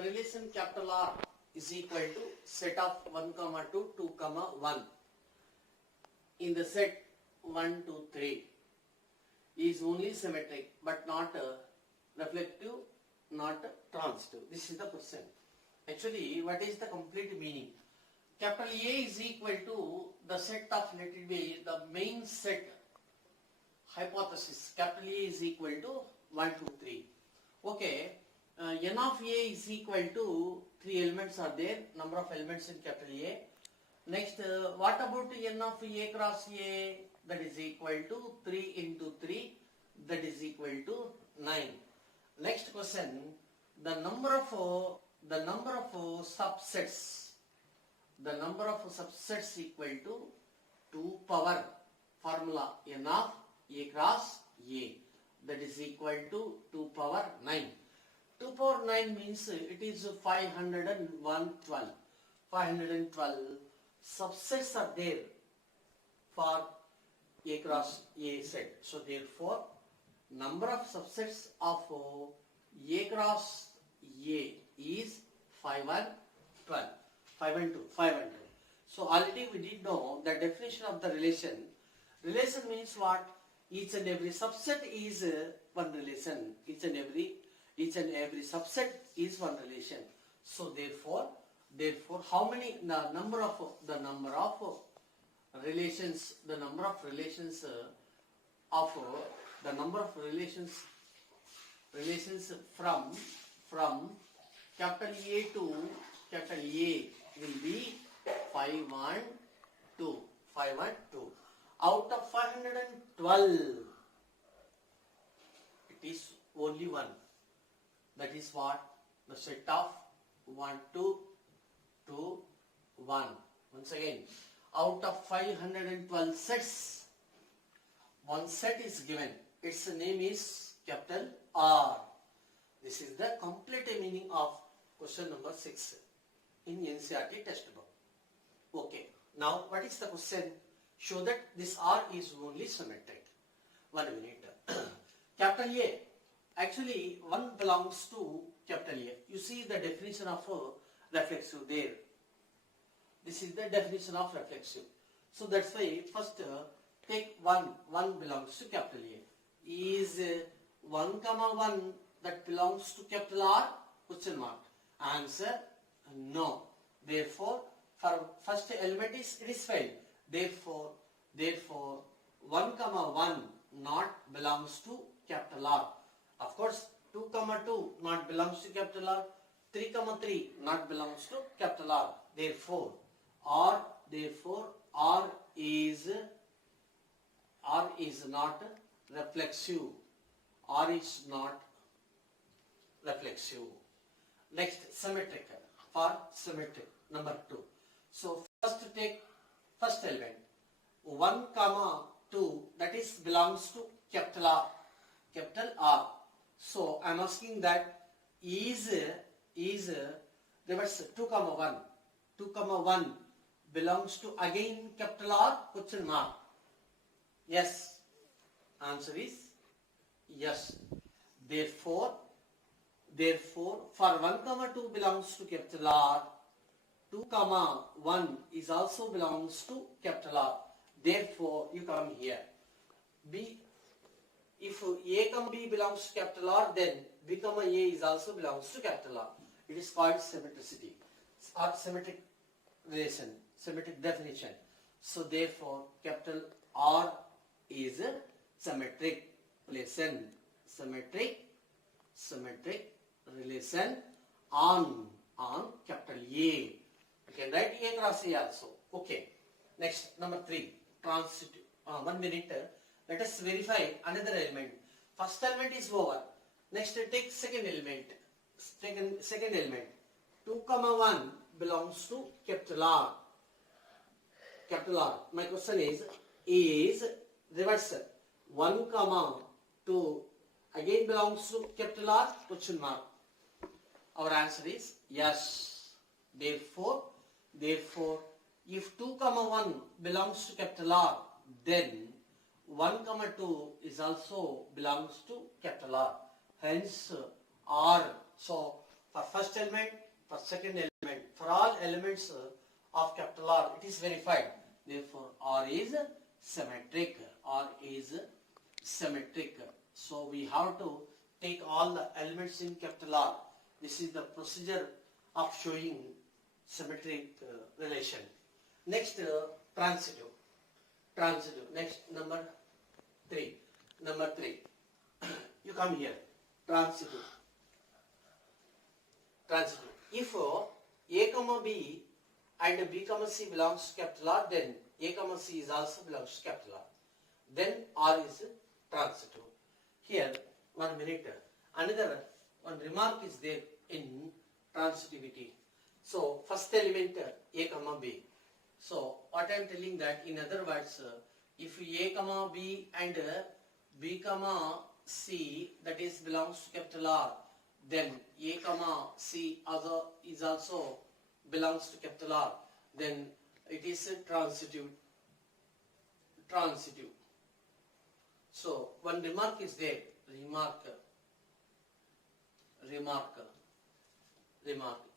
the relation capital R is equal to set of 1, 2, 2, 1. In the set 1, 2, 3 is only symmetric but not reflective, not transitive. This is the question. Actually, what is the complete meaning? Capital A is equal to the set of, let it be the main set hypothesis. Capital A is equal to 1, 2, 3. Okay. N of A is equal to 3 elements are there, number of elements in capital A. Next, what about N of A cross A? That is equal to 3 into 3, that is equal to 9. Next question, the number of subsets, the number of subsets equal to 2 power formula N of A cross A, that is equal to 2 power 9. 2 power 9 means it is 512. 512 subsets are there for A cross A set. So therefore, number of subsets of A cross A is 5 and 12. 5 and 2. 5 and 2. So already we did know the definition of the relation. Relation means what? Each and every subset is one relation. Each and every subset is one relation. So therefore, how many the number of relations from capital A to capital A will be 5 and 2. 5 and 2. Out of 512, it is only one. That is what? The set of 1, 2, 2, 1. Once again, out of 512 sets, one set is given. Its name is capital R. This is the complete meaning of question number 6 in NCERT textbook. Okay. Now, what is the question? Show that this R is only symmetric. 1 minute. Capital A. Actually, 1 belongs to capital A. You see the definition of reflexive there. This is the definition of reflexive. So that's why first take 1. 1 belongs to capital A. Is 1, 1 that belongs to capital R? Question mark. Answer, no. Therefore, for first element it is failed. Therefore 1, 1 not belongs to capital R. Of course, 2, 2 not belongs to capital R. 3, 3 not belongs to capital R. Therefore, R is not reflexive. R is not reflexive. Next, symmetric. For symmetric, number 2. So first take first element 1, 2, that is belongs to capital R. Capital R. So I am asking that is reverse 2, 1. 2, 1 belongs to again capital R? Question mark. Yes. Answer is yes. Therefore for 1, 2 belongs to capital R. 2, 1 is also belongs to capital R. Therefore, you come here. B. If A, B belongs to capital R, then B, A is also belongs to capital R. It is called symmetricity or symmetric relation, symmetric definition. So therefore, capital R is a symmetric relation. Symmetric relation on capital A. You can write A cross A also. Okay. Next, number 3. Transitive. 1 minute. Let us verify another element. First element is over. Next, take second element. Second element. 2, 1 belongs to capital R. Capital R. My question is reverse. 1, 2 again belongs to capital R? Question mark. Our answer is yes. Therefore, if 2, 1 belongs to capital R, then 1, 2 is also belongs to capital R. Hence, R. So, For first element, for second element, for all elements of capital R, it is verified. Therefore, R is symmetric. R is symmetric. So we have to take all the elements in capital R. This is the procedure of showing symmetric relation. Next, transitive. Transitive. Next, number 3. Number 3. You come here. Transitive. Transitive. If A comma B and B comma C belongs to capital R, then A comma C is also belongs to capital R. Then R is transitive. Here, 1 minute. Another one remark is there in transitivity. So, first element A comma B. So, what I am telling that in other words, if A comma B and B comma C, that is belongs to capital R, then A comma C is also belongs to capital R, then it is a transitive. Transitive. So one remark is there. Remark.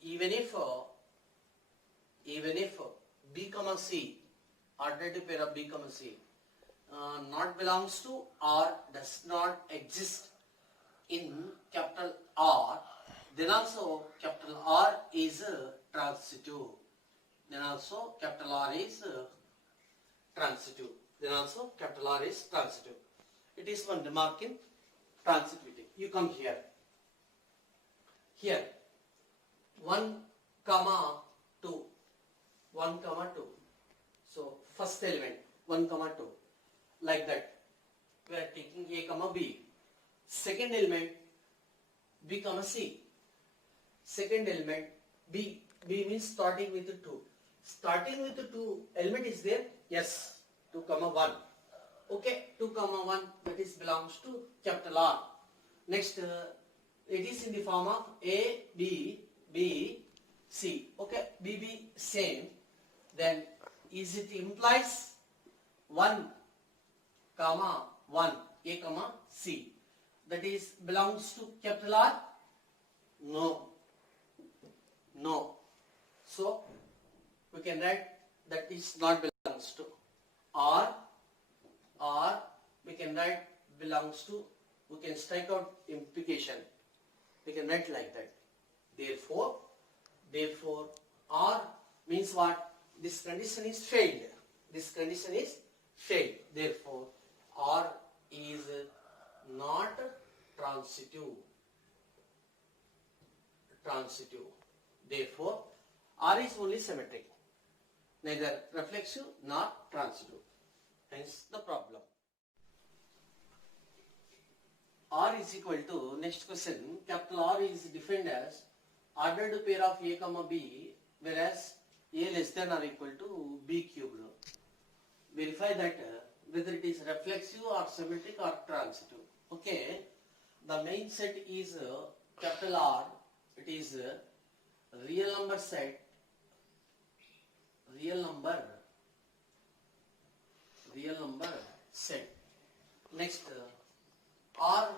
Even if B comma C, ordered pair of B comma C, not belongs to or does not exist in capital R, then also capital R is transitive. Then also capital R is transitive. Then also capital R is transitive. It is one remark in transitivity. You come here. Here, 1 comma 2. 1 comma 2. So first element 1 comma 2. Like that. We are taking A comma B. Second element B comma C. Second element B. B means starting with 2. Starting with 2 element is there? Yes. 2 comma 1. Okay. 2 comma 1, that is belongs to capital R. Next, it is in the form of A, B, B, C. Okay. B, B same. Then is it implies 1 comma 1, A comma C. That is belongs to capital R? No. No. So we can write that is not belongs to. Or we can write belongs to. We can strike out implication. We can write like that. Therefore, R means what? This condition is failed. This condition is failed. Therefore, R is not transitive. Transitive. Therefore, R is only symmetric, neither reflexive nor transitive. Hence the problem. R is equal to, next question, capital R is defined as ordered pair of A comma B, whereas A less than or equal to B cubed. Verify that whether it is reflexive or symmetric or transitive. Okay, the main set is capital R. It is real number set. Real number set. Next, R,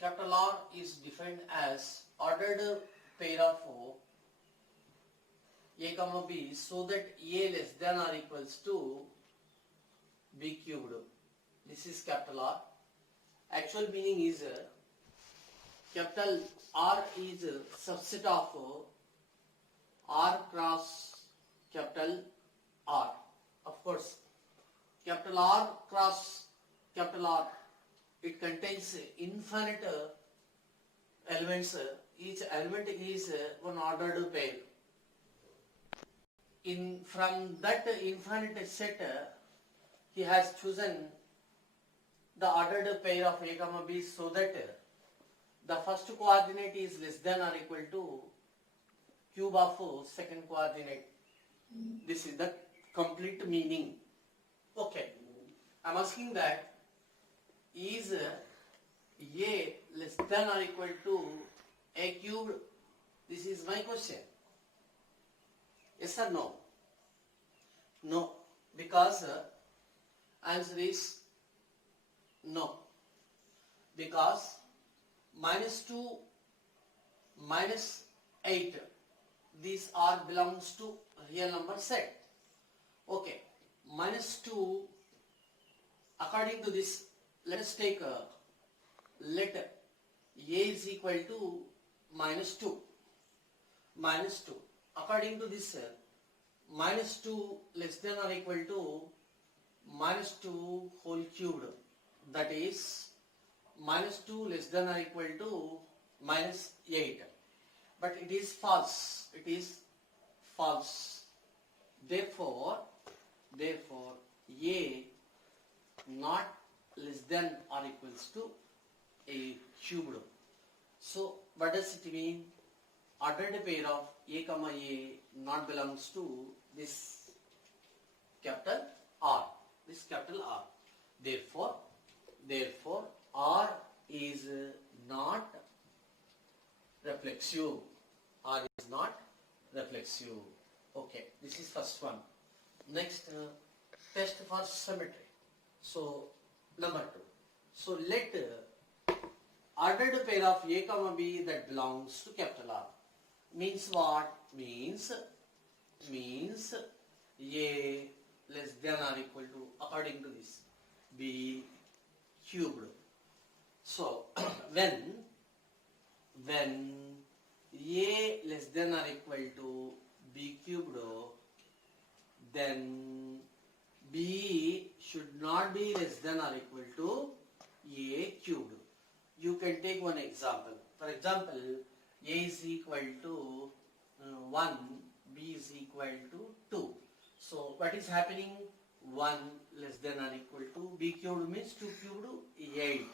capital R is defined as ordered pair of A comma B so that A less than or equals to B cubed. This is capital R. Actual meaning is capital R is a subset of R cross capital R. Of course, capital R cross capital R, it contains infinite elements. Each element is one ordered pair. From that infinite set, he has chosen the ordered pair of A comma B so that the first coordinate is less than or equal to cube of second coordinate. This is the complete meaning. Okay, I am asking that is A less than or equal to A cubed? This is my question. Yes or no? No, because answer is no. Because minus 2 minus 8. These R belongs to real number set. Okay, minus 2. According to this, let us take a letter A is equal to minus 2. Minus 2. According to this, minus 2 less than or equal to minus 2 whole cubed. That is minus 2 less than or equal to minus 8. But it is false. It is false. Therefore, A not less than or equals to a cubed. So, what does it mean? Ordered pair of A comma A not belongs to this capital R. This capital R. Therefore, R is not reflexive. R is not reflexive. Okay, this is first one. Next, test for symmetry. So, number 2. So, let ordered pair of A comma B that belongs to capital R. Means what? Means A less than or equal to, according to this, B cubed. So, when A less than or equal to B cubed, then B should not be less than or equal to A cubed. You can take one example. For example, A is equal to 1, B is equal to 2. So what is happening? 1 less than or equal to B cubed means 2 cubed 8.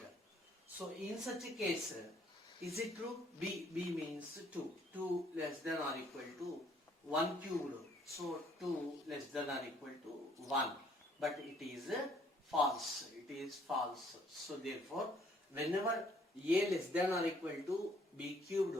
So in such a case, is it true? B means 2. 2 less than or equal to 1 cubed. So 2 less than or equal to 1. But it is false. It is false. So therefore, whenever A less than or equal to B cubed,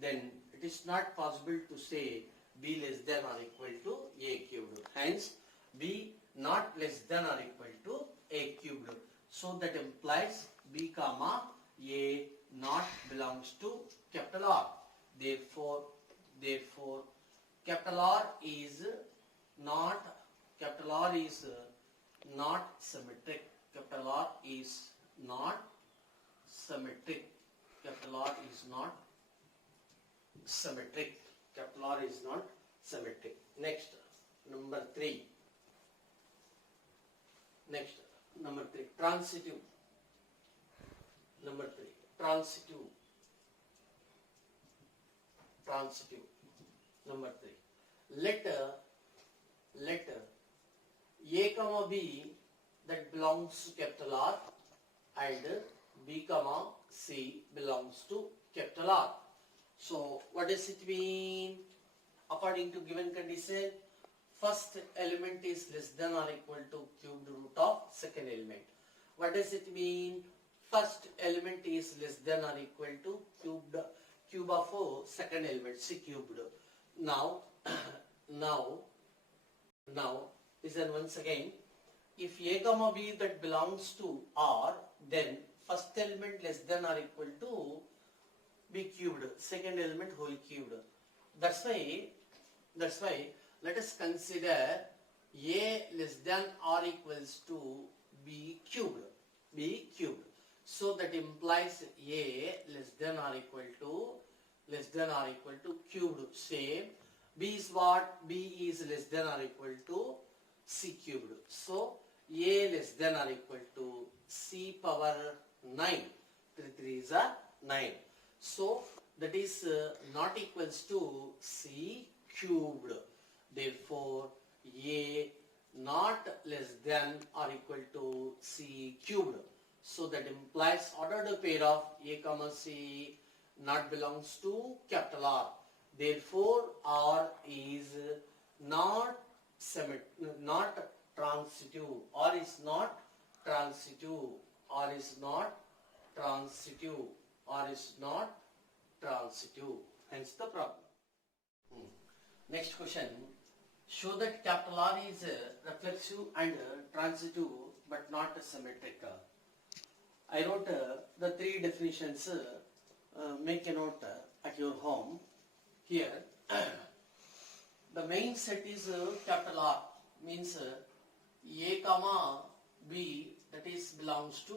then it is not possible to say B less than or equal to A cubed. Hence, B not less than or equal to A cubed. So that implies B comma A not belongs to capital R. Therefore, capital R is not symmetric. Capital R is not symmetric. Capital R is not symmetric. Capital R is not symmetric. Next, number 3. Next, number 3. Transitive. Number 3. Transitive. Number 3. Letter A comma B that belongs to capital R and B comma C belongs to capital R. So what does it mean? According to given condition, first element is less than or equal to cubed root of second element. What does it mean? First element is less than or equal to cube of second element, C cubed. Now listen once again. If A comma B that belongs to R, then first element less than or equal to B cubed, second element whole cubed. That's why let us consider A less than or equals to B cubed. So that implies A less than or equal to cubed. Same. B is what? B is less than or equal to C cubed. So A less than or equal to C power 9. 3 is 9. So that is not equals to C cubed. Therefore, A not less than or equal to C cubed. So that implies ordered pair of A comma C not belongs to capital R. Therefore, R is not transitive. R is not transitive. R is not transitive. R is not transitive. Hence the problem. Next question. Show that capital R is reflexive and transitive but not symmetric. I wrote the 3 definitions. Make a note at your home. here the main set is capital R, means A comma B, that is belongs to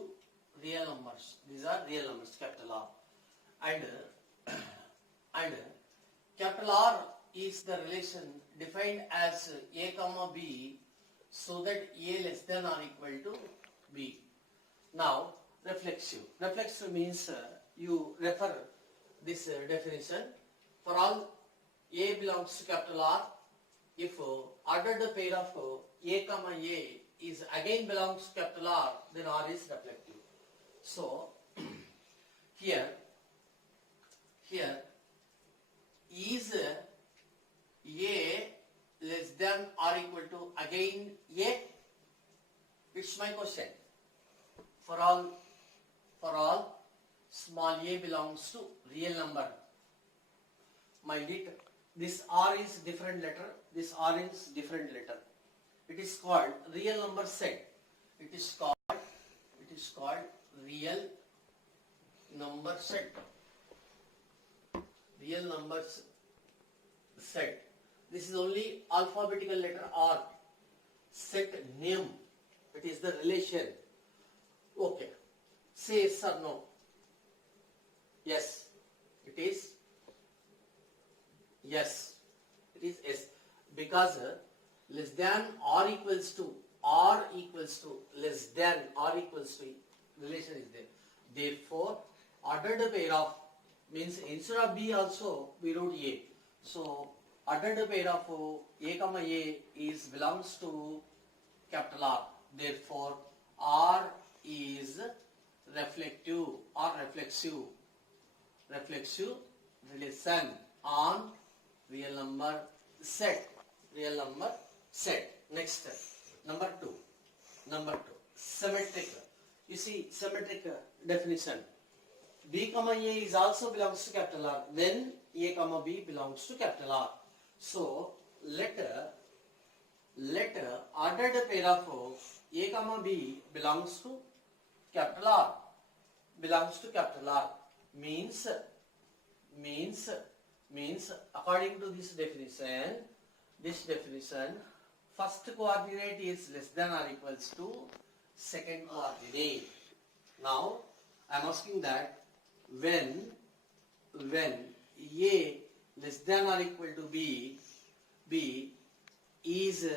real numbers. These are real numbers, capital R. And capital R is the relation defined as A comma B, so that A less than or equal to B. Now reflexive. Reflexive means you refer this definition. For all A belongs to capital R, if ordered pair of A comma A is again belongs to capital R, then R is reflective. So here is A less than or equal to again A? It's my question. For all small a belongs to real number. Mind it, this R is different letter, this R is different letter. It is called real number set. It is called real number set. Real numbers set. This is only alphabetical letter R. Set name. It is the relation. Okay. Say yes or no. Yes. It is. Yes. It is yes. Because less than or equals to less than or equals to relation is there. Therefore, ordered pair of means instead of B also we wrote A. So ordered pair of A comma A is belongs to capital R. Therefore, R is reflective or reflexive relation on real number set. Next, number two, symmetric. You see, symmetric definition. B comma A is also belongs to capital R. Then A comma B belongs to capital R. So let ordered pair of A comma B belongs to capital R. Means according to this definition, first coordinate is less than or equals to second coordinate. Now I am asking that when A less than or equal to B is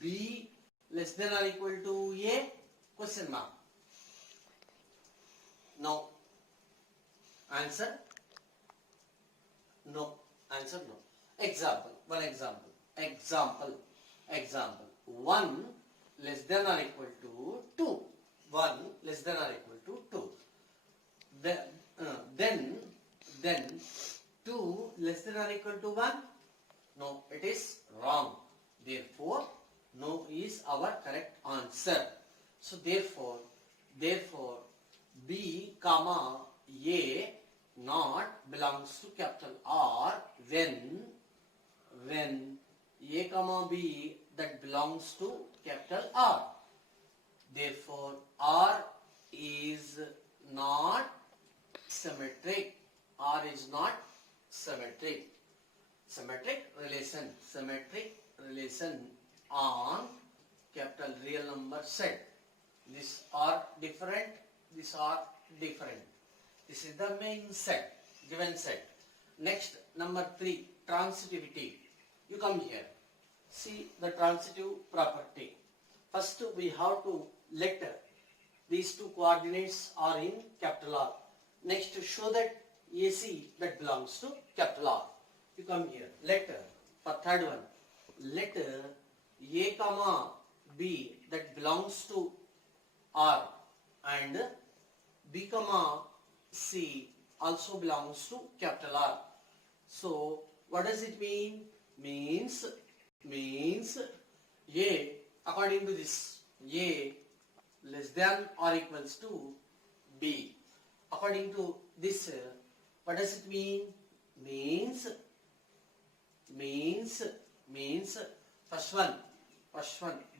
B less than or equal to A? Question mark. No. Answer? No. Answer no. Example. 1 less than or equal to 2. 1 less than or equal to 2. Then 2 less than or equal to 1? No, it is wrong. Therefore, no is our correct answer. So therefore, B comma A not belongs to capital R when A comma B that belongs to capital R. Therefore, R is not symmetric. R is not symmetric. Symmetric relation on capital real number set. These are different. These are different. This is the main set, given set. Next, number 3, transitivity. You come here. See the transitive property. First, we have to let these two coordinates are in capital R. Next, to show that AC that belongs to capital R. You come here. For third one, let A comma B that belongs to R and B comma C also belongs to capital R. So what does it mean? Means A, according to this, A less than or equals to B. According to this, what does it mean? Means first one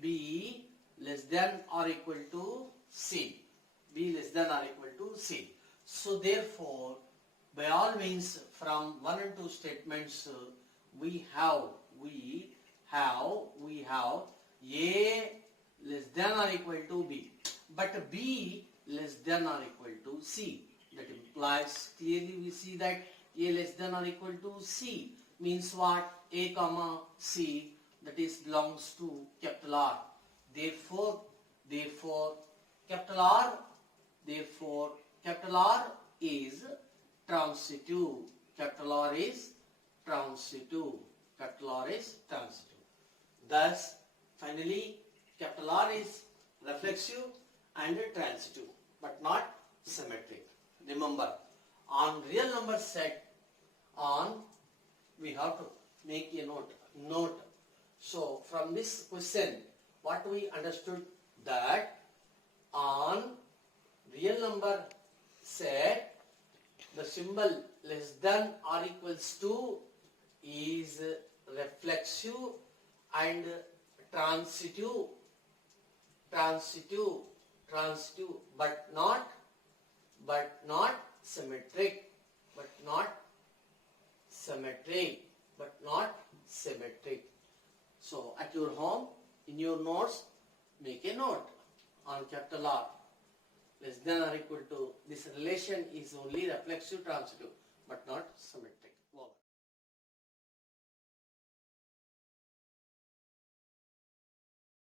B less than or equal to C. B less than or equal to C. So therefore, By all means, from 1 and 2 statements, we have A less than or equal to B, but B less than or equal to C. That implies, clearly we see that A less than or equal to C means what? A comma C, that is belongs to capital R. Therefore capital R is transitive. Capital R is transitive. Capital R is transitive. Thus, finally, capital R is reflexive and transitive, but not symmetric. Remember, on real number set, we have to make a note. So, from this question, what we understood that on real number set, the symbol less than or equals to is reflexive and transitive, but not symmetric. So at your home, in your notes, make a note on capital R. Less than or equal to, this relation is only reflexive transitive, but not symmetric.